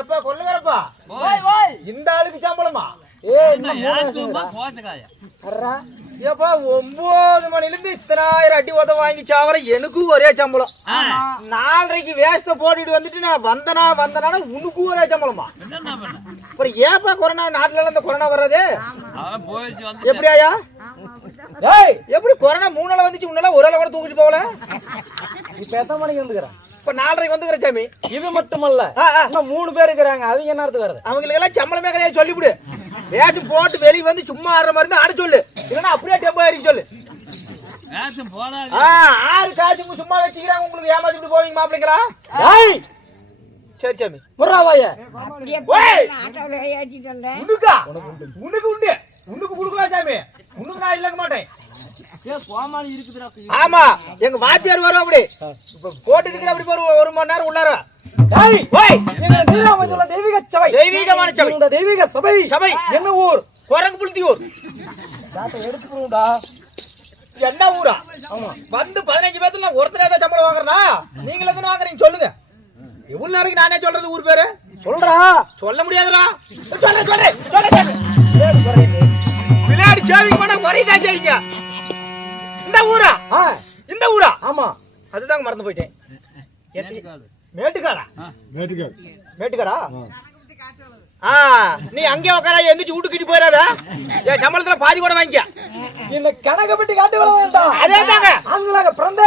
எப்பா கொள்ளுகிறப்பா இந்த ஆளுக்கு சம்பளமா? ஏப்பா 9 மணில இருந்து இத்தனை அடி உத வாங்கி சாவர எனக்கும் ஒரே சம்பளம். 4:30க்கு வேஸ்ட போட்டுட்டு வந்துட்டு நான் வந்தனா உனக்கு ஒரே சம்பளமா? அப்புறம் ஏப்பா கொரோனா நாட்டுல இந்த கொரோனா வர்றது எப்படியா? ஏய் எப்படி கொரோனா 3 நாள் வந்துச்சு, உன்னால ஒரு நாள் கூட தூக்கிட்டு போகல? இப்ப எத்தனை மணிக்கு வந்துக்கிறேன்? இப்ப 4:30க்கு வந்துக்கிற சாமி. இது மட்டுமல்ல, இன்னும் 3 பேர் இருக்கிறாங்க. அவங்க என்ன அர்த்தம் வருது? அவங்களுக்கு எல்லாம் சம்பளமே கிடையாது, சொல்லிவிடு. வேஷம் போட்டு வெளியே வந்து சும்மா ஆடுற மாதிரி தான் ஆட சொல்லு, இல்லைன்னா அப்படியே டெம்போ ஏறிக்க சொல்லு. 6 காசுக்கு சும்மா வச்சுக்கிறாங்க, உங்களுக்கு ஏமாத்திட்டு போவீங்க மாப்பிள்ளைங்களா? சரி சாமி முறாவாய உனக்கு உண்டு, உனக்கு கொடுக்கலாம் சாமி, உனக்கு நான் இல்லங்க மாட்டேன். ஆமா எங்க வாத்தியார் வரும் அப்படி போட்டு இருக்கிற அப்படி போற 1 மணி நேரம் உள்ளார. தெய்வீகமான சபை. இந்த தெய்வீக சபை சபை என்ன ஊர்? குரங்கு புழுத்தியூர். எடுத்துக்கணும்டா. என்ன ஊரா? வந்து 15 பேத்துல ஒருத்தரே தான் சம்பளம் வாங்குறா, நீங்களே தானே வாங்குறீங்க? சொல்லுங்க. எவ்வளவு நேரம் நானே சொல்றது ஊர் பேரு? சொல்றா. சொல்ல முடியாதுடா. விளையாடி சேவிங் பண்ண குறையதா செய்யுங்க. இந்த ஊரா? இந்த ஊரா? ஆமா அதுதாங்க மறந்து போயிட்டேன். மேட்டுக்காடா? மேட்டுக்காடா? நீ அங்கே உட்கார, எந்திரிச்சு வீட்டுக்கிட்டு போயிடாத. என் சம்பளத்துல பாதி கூட வாங்கிக்க. இந்த கணக்கப்பட்டி காட்டு வேண்டாம். அதேதாங்க ஆண்களாக பிறந்த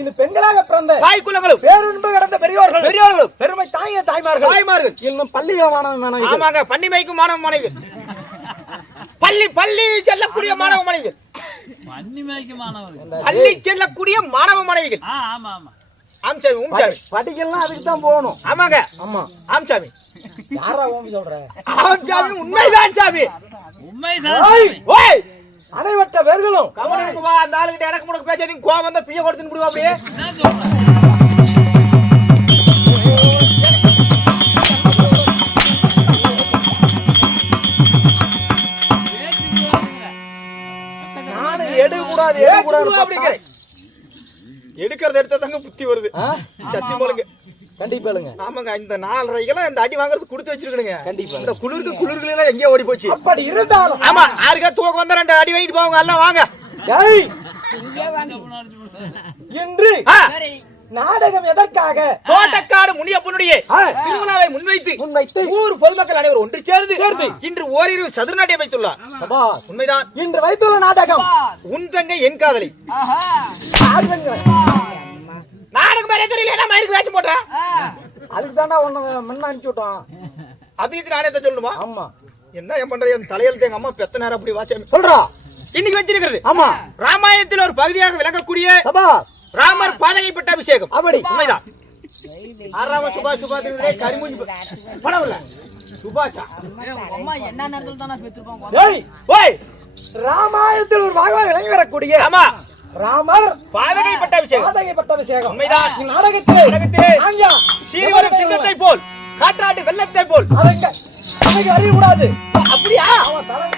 இந்த பெண்களாக பிறந்த தாய் குலங்களும் பேருன்பு கடந்த பெரியோர்களும் பெருமை தாய தாய்மார்கள் இன்னும் பள்ளியில மாணவ. ஆமாங்க பள்ளி மேய்க்கும் மாணவ மாணவிகள், பள்ளி செல்லக்கூடிய மாணவ மாணவிகள், பள்ளி செல்லக்கூடிய மாணவ மாணவிகள். ஆம்சாமி படிக்கலாம், அதுக்கு தான் போகணும். ஆமாங்க ஆமா ஆம்சாமி. யாரா ஓம் சொல்ற? ஆம்சாமி உண்மைதான் சாமி, உண்மைதான். ஓய் அனைவட்ட பேர்களும் கவனிக்கு வா. அந்த ஆளுகிட்ட எனக்கு முன்னுக்கு பேசாதீங்க, கோவம் வந்தா பிய கொடுத்துன்னு விடுவா. அப்படியே நானும் எடுக்கூடாது அப்படிங்கிறேன். எடுக்கிறத எடுத்த தாங்க புத்தி வருது. சத்தியம் போலுங்க. கண்டிப்பா இல்லங்க. ஆமாங்க இந்த 4:30க்கெல்லாம் இந்த அடி வாங்குறது கொடுத்து வச்சிருக்கணுங்க. கண்டிப்பா இந்த குளிர்கள் எல்லாம் எங்கேயோ ஓடி போச்சு. அப்படி இருந்தாலும் ஆமா யாருக்கா தூக்கம் வந்தா 2 அடி வாங்கிட்டு போவாங்க. எல்லாம் வாங்க. என்று நாடகம் எதற்காக? தோட்டக்காடு முனியப்பனுடைய திருவிழாவை முன்வைத்து ஊர் பொதுமக்கள் அனைவரும் ஒன்று சேர்ந்து இன்று ஓரிரு சதுரநாட்டியம் வைத்துள்ளார். உண்மைதான். இன்று வைத்துள்ள நாடகம் உன் தங்கை என் காதலி. நாடகம் மாதிரி தெரியல, மயிருக்கு வேச்சு போட்ட. அதுக்கு தாண்டா உன்னை முன்ன அனுப்பிச்சு விட்டோம். அது இது நானே தான் சொல்லணுமா? ஆமா. என்ன ஏன் பண்றது? என் தலையெழுத்து எங்க அம்மா பெத்த நேரம் அப்படி வாட்சி சொல்றா. இன்னைக்கு வச்சிருக்கிறது ஆமா ராமாயணத்தில் ஒரு பகுதியாக விளங்கக்கூடிய ராமர் பாதகைப்பட்ட அபிஷேகம். அப்படி உண்மைதான். ஆறாம சுபாஷ் கரிமுஞ்சி படம் இல்ல சுபாஷா அம்மா என்ன நேரத்துல தான பெத்துறோம். ஏய் ஓய் ராமாயணத்தில் ஒரு பாகமாக விளங்கி வரக்கூடிய ஆமா ராமர் பாதகைப்பட்ட அபிஷேகம். உண்மைதான். நாடகத்திலே ஆஞ்சா சீர்வரும் சிங்கத்தை போல் காற்றாடி வெள்ளத்தை போல் அதற்கு அறிய கூடாது. அப்படியா? அவன் தலைமை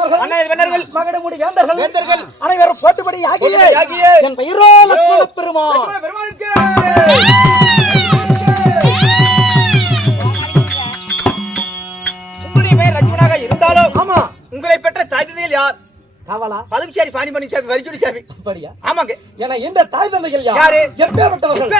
மன்னர்கள் மகடமுடி வேந்தர்கள் அனைவரும் போட்டுபடி ஆகிய என் பெயரோ லட்சுமண பெருமாள். உங்களுடைய பெயர் லட்சுமணாக இருந்தாலும் ஆமா உங்களை பெற்ற தாய் தந்தைகள் யார்? காவலா பதுச்சாரி பாணிமணி சாமி வரிச்சுடி சாமி. அப்படியா? ஆமாங்க. ஏன்னா இந்த தாய் தந்தைகள் யாரு? எப்பேற்பட்டவர்கள்?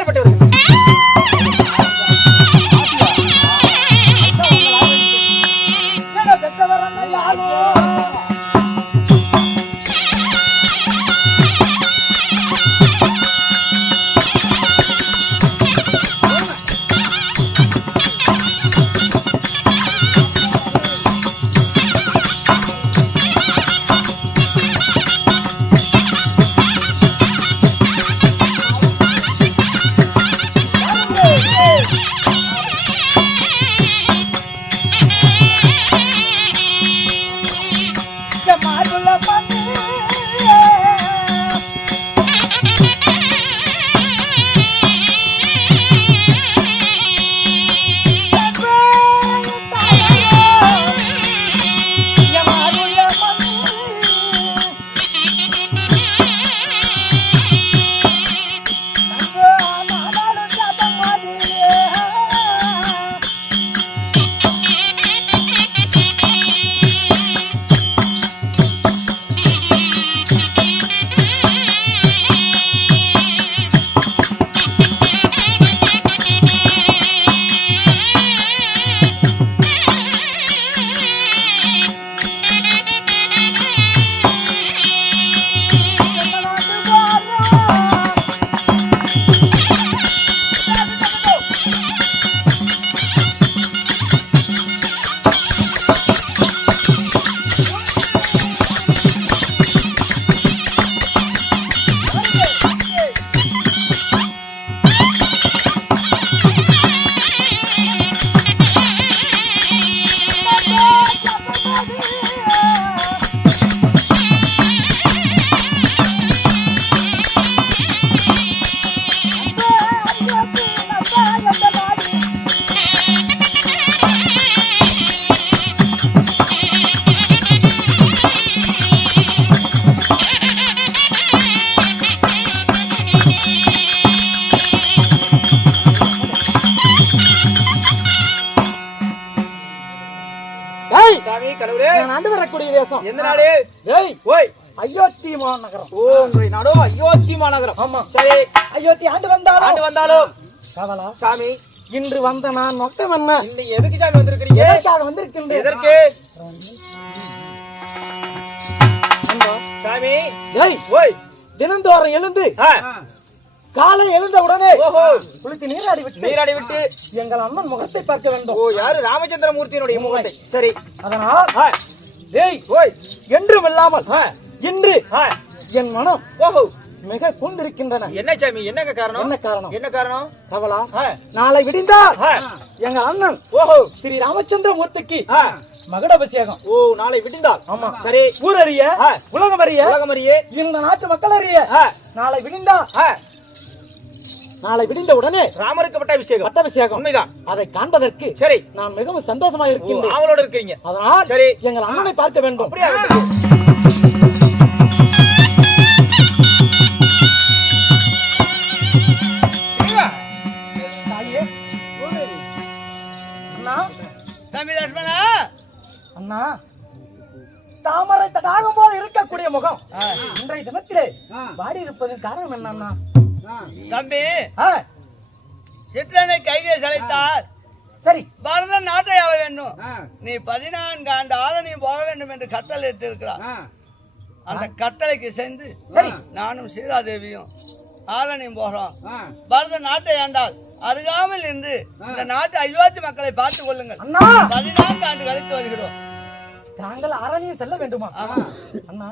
எந்த நாடு? அயோத்தி மாநகரம். ஓ, உங்களுடைய நாடோ அயோத்தி மாநகரம். ஆமா. சரி, அயோத்தி ஆண்டு வந்தாலும் காவலா சாமி, இன்று வந்த நான் நோக்கம் என்ன? இன்னைக்கு எதுக்கு சாமி வந்திருக்கிறீங்க? எதற்காக வந்திருக்கின்றேன்? எதற்கு சாமி? தினந்தோறும் எழுந்து காலை எழுந்த உடனே குளித்து நீராடி விட்டு எங்கள் அண்ணன் முகத்தை பார்க்க வேண்டும். ஓ, யாரு? ராமச்சந்திரமூர்த்தியினுடைய முகத்தை. சரி, அதனால் என்றும் இல்லாமல் இன்று என் மனம் மிக கூண்டிருக்கின்றன. என்ன சாமி? என்னங்க காரணம்? என்ன காரணம்? கவலா, நாளை விடிந்தால் எங்க அண்ணன் ஸ்ரீ ராமச்சந்திரமூர்த்திக்கு மகுடாபிஷேகம். ஓ, நாளை விடிந்தால்? ஆமா. சரி, ஊரறிய உலகம் அறிய இந்த நாட்டு மக்கள் அறிய நாளை விடிந்த உடனே ராமருக்கு பட்டாபிஷேகம். உண்மைதான். அதை காண்பதற்கு சரி நான் மிகவும் சந்தோஷமாக இருக்கின்றேன். அவளோட இருக்கீங்க. அதனால் சரி எங்கள் அண்ணனை பார்க்க வேண்டும். அண்ணா, தாமரை தடாகம் போல இருக்கக்கூடிய முகம் இன்றைய தினத்திலே வாடி இருப்பதன் காரணம் என்ன? தம்பி, சிற்றனை கையிலே சளைத்தார். சரி, பரத நாட்டை ஆள வேண்டும். நீ 14 ஆண்டு ஆள நீ போக வேண்டும் என்று கட்டளை இட்டிருக்கிறார். அந்த கட்டளைக்கு சேர்ந்து நானும் சீதாதேவியும் ஆளனையும் போகிறோம். பரத நாட்டை ஆண்டால் அருகாமல் நின்று இந்த நாட்டு அயோத்தி மக்களை பார்த்துக் கொள்ளுங்கள். 14 ஆண்டு கழித்து வருகிறோம். தாங்கள் அரணியும் செல்ல வேண்டுமா? அண்ணா,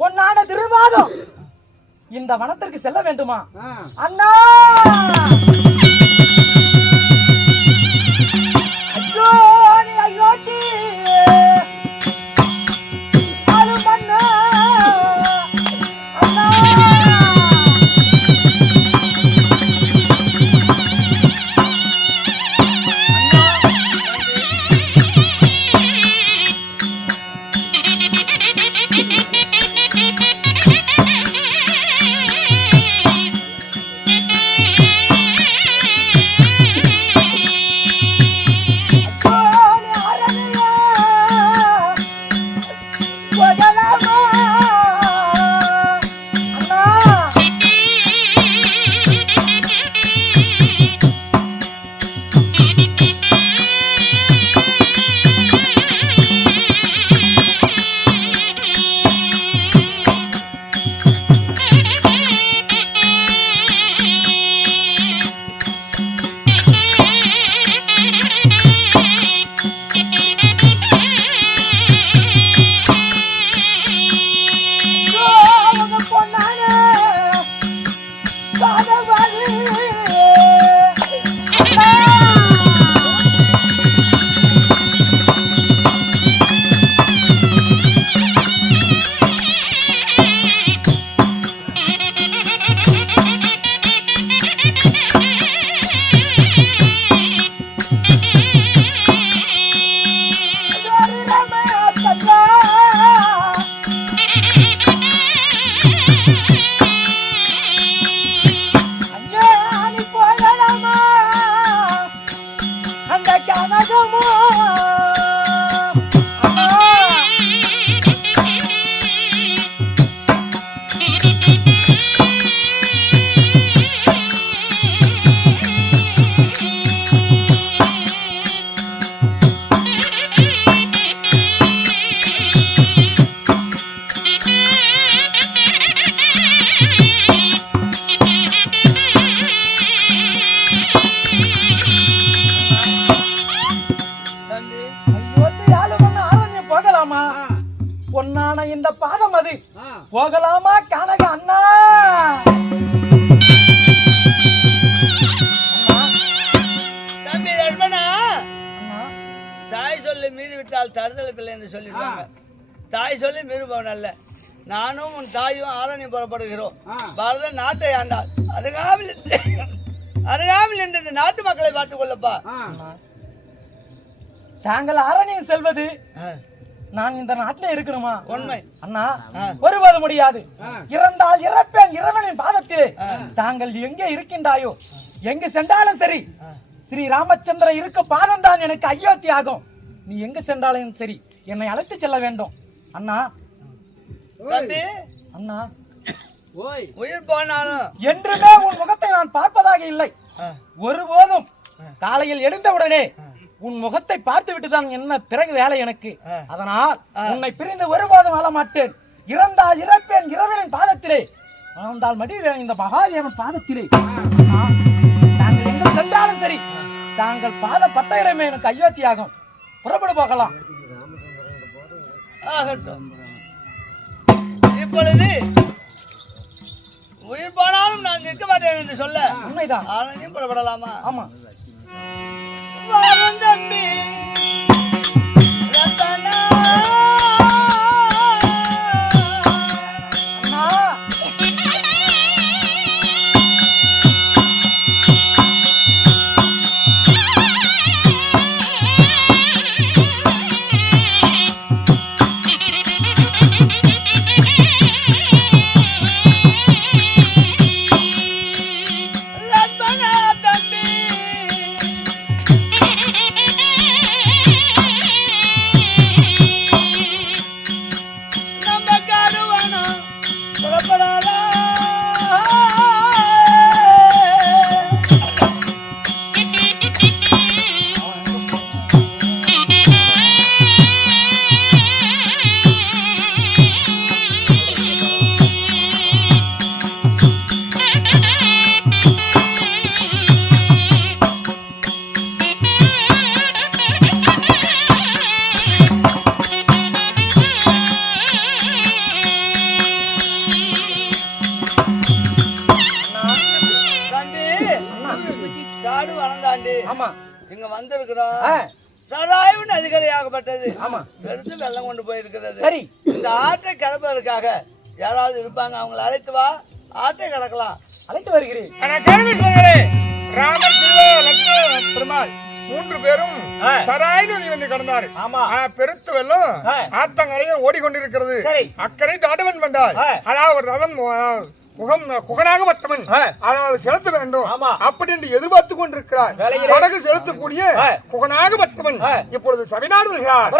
பொன்னாட திருவாதம் இந்த வனத்திற்கு செல்ல வேண்டுமா? அண்ணா, ஐயோ நீ அயோத்தி அண்ணா. அந்த பாதம் அது போகலாமா கானக அண்ணா? தம்பி நண்பனா, தாய் சொல்லி மீறி விட்டால் தருதல் பிள்ளை என்று சொல்லிடுவாங்க. தாய் சொல்லி மீறுபவன் அல்ல. நானும் உன் தாயும் ஆரணி புறப்படுகிறோம். பாரத நாட்டை ஆண்டால் அருகாமல் என்று நாட்டு மக்களை பார்த்துக் கொள்ளப்பா. தாங்கள் அரணியம் செல்வது நான் இந்த நாட்டில் இருக்கணுமா? உண்மை அண்ணா, ஒருவது முடியாது. இறந்தால் இறப்பேன் இறைவனின் பாதத்திலே. தாங்கள் எங்கே இருக்கின்றாயோ, எங்கு சென்றாலும் சரி, ஸ்ரீ ராமச்சந்திர இருக்க பாதம் தான் எனக்கு அயோத்தி ஆகும். நீ எங்கு சென்றாலும் சரி, என்னை அழைத்து செல்ல வேண்டும். அண்ணா தம்பி, அண்ணா, உயிர் போனாலும் என்றுமே உன் முகத்தை நான் பார்ப்பதாக இல்லை. ஒருபோதும் காலையில் எழுந்தவுடனே உன் முகத்தை பார்த்து விட்டுதான் என்ன பிறகு வேலை எனக்கு. அதனால் உன்னை பிரிந்து ஒருபோதும் வாழ மாட்டேன். இறந்தால் இறப்பேன் இறைவனின் பாதத்திலே, வாழ்ந்தால் மடிவேன் இந்த மகாதேவன் பாதத்திலே. தாங்கள் எங்கு சென்றாலும் சரி, தாங்கள் பாத பட்ட இடமே எனக்கு அயோத்தி ஆகும். புறப்படு போகலாம். ஆகட்டும். இப்பொழுது உயிர் போனாலும் நான் நிற்க மாட்டேன் என்று சொல்ல உண்மைதான். ஆரணியும் புறப்படலாமா? ஆமா. தம்பி ரத்தனா, இங்க வந்திருக்கிறோம். சராய்வு நதிகரையாகப்பட்டது. எடுத்து வெள்ளம் கொண்டு போயிருக்கிறது. இந்த ஆற்றை கடப்பதற்காக யாராவது இருப்பாங்க, அவங்களை அழைத்து வா, ஆற்றை கடக்கலாம். அழைத்து வருகிறேன். ராமர் பெருமாள் 3 பேரும் சராய் நதி வந்து கடந்தாரு. பெருத்து வெள்ளம் ஆத்தங்கரையில் ஓடிக்கொண்டிருக்கிறது. அக்கறை தாண்டவன் வந்தார். அதாவது ரதம் முகம் குகனாகப்பட்டவன், அதனால் செலுத்த வேண்டும் அப்படி என்று எதிர்பார்த்து கொண்டிருக்கிறார். படகு செலுத்தக்கூடிய குகனாகப்பட்டவன் இப்பொழுது சபைநாடு வருகிறார்.